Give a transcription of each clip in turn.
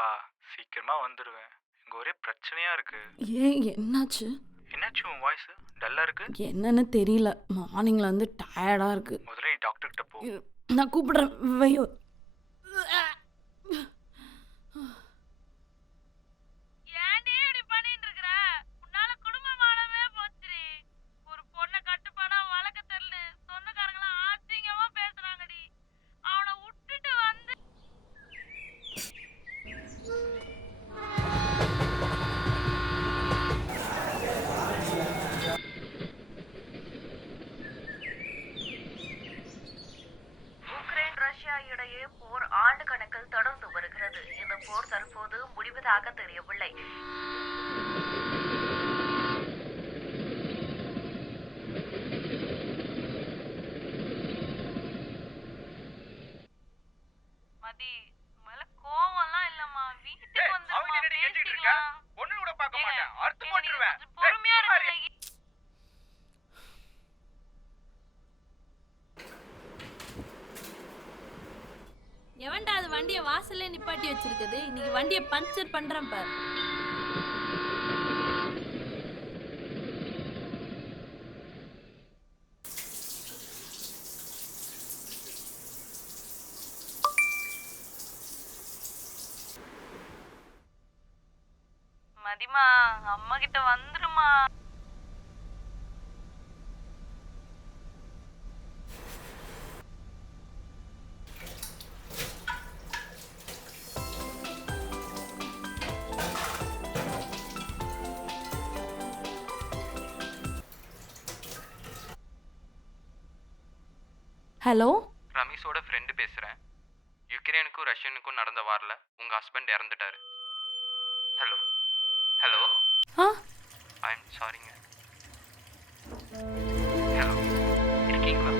பா சீக்கிரமா வந்துடுவேன். இங்க ஒரே பிரச்சனையா இருக்கு. ஏன் என்னாச்சு? என்னாச்சு உன் வாய்ஸ் டல்லா இருக்கு? என்னன்னு தெரியல. மார்னிங்ல வந்து டயர்டா இருக்கு. முதல்ல நீ டாக்டர் கிட்ட போ. நான் கூப்பிடுறேன். வையோ. ஏன்டி இப்படி பண்ணிட்டு இருக்கற? உன்னால குடும்பம் வாழவே போச்சுடி. ஒரு பொண்ணை கட்டுப்பாடா வளர்க்க தெரியல. சொந்தக்காரங்களாம் ஆச்சரியமா பேசுறாங்கடி. அவனை விட்டுட்டு வந்து உக்ரைன் ரஷ்யா இடையே போர் ஆண்டு கணக்கில் தொடர்ந்து வருகிறது. இந்த போர் தற்போது முடிவதாக தெரியவில்லை. மதி மேல கோவம்லாம் இல்லம்மா. வீட்டுக்கு வந்துருமா பேசிக்கலாம். ஒண்ணு கூட பார்க்க மாட்டேன். அறுத்து ஏங்க, நீங்க போட்டுருவேன். கொஞ்சம் பொறுமையா இருங்க. எவன்டா அது வண்டியை வாசல்ல நிப்பாட்டி வச்சிருக்குது? இன்னைக்கு வண்டியை பஞ்சர் பண்றேன் பாரு. மதிமா அம்மா கிட்ட வந்துருமா. ஹலோ. ரமேஷோட ஃப்ரெண்டு பேசுகிறேன். யுக்ரைனுக்கும் ரஷ்யனுக்கும் நடந்த வாரில் உங்கள் ஹஸ்பண்ட் இறந்துட்டாரு. Hello hello ah I am சாரிங்க. ஹலோ இருக்கீங்களா?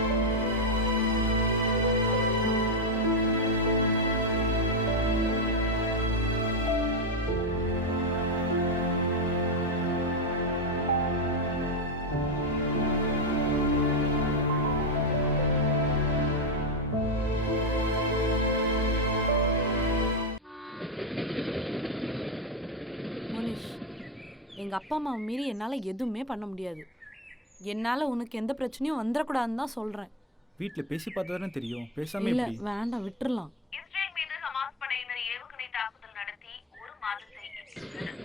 மோனிஷ், எங்க அப்பா அம்மாவை மீறி என்னால எதுவுமே பண்ண முடியாது. என்னால உனக்கு எந்த பிரச்சனையும் வந்துடக்கூடாதுன்னு தான் சொல்றேன். வீட்ல பேசி பார்த்தா தானே தெரியும். பேசாம இல்ல எப்படி? வேண்டாம், விட்டுறலாம். இஸ்ரேல் மீது ஹமாஸ் படையினர் ஏவுகணை தாக்குதல் நடத்தி ஒரு மாதத்தை எட்டியுள்ளனர்.